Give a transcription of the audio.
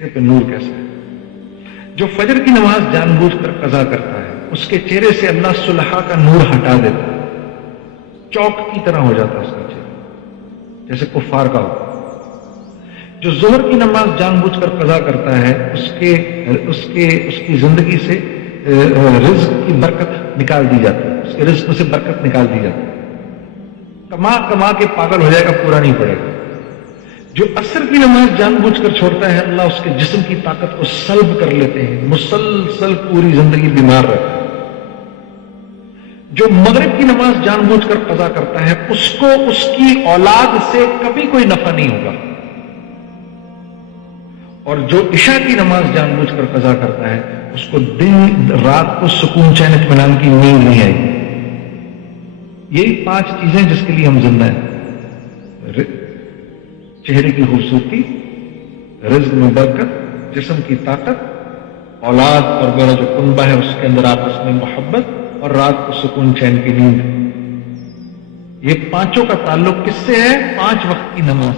چہرے پہ نور کیسا ہے؟ جو فجر کی نماز جان بوجھ کر قضا کرتا ہے اس کے چہرے سے اللہ صلحہ کا نور ہٹا دیتا ہے، چوک کی طرح ہو جاتا ہے اس کا چہرہ، جیسے کفار کا ہوتا ہے۔ جو ظہر کی نماز جان بوجھ کر قضا کرتا ہے اس کی زندگی سے رزق کی برکت نکال دی جاتی ہے، اس کے رزق سے برکت نکال دی جاتی ہے، کما کما کے پاگل ہو جائے گا، پورا نہیں پڑے گا۔ جو عصر کی نماز جان بوجھ کر چھوڑتا ہے اللہ اس کے جسم کی طاقت کو سلب کر لیتے ہیں، مسلسل پوری زندگی بیمار رہتا ہے۔ جو مغرب کی نماز جان بوجھ کر قضا کرتا ہے اس کو اس کی اولاد سے کبھی کوئی نفع نہیں ہوگا، اور جو عشاء کی نماز جان بوجھ کر قضا کرتا ہے اس کو دن رات کو سکون چین اطمینان کی نیند نہیں آئے گی۔ یہی 5 چیزیں جس کے لیے ہم زندہ ہیں: چہرے کی خوبصورتی، رزق میں برکت، جسم کی طاقت، اولاد اور میرا جو کنبہ ہے اس کے اندر آپس میں محبت، اور رات کو سکون چین کی نیند۔ یہ 5 کا تعلق کس سے ہے؟ 5 وقت کی نماز۔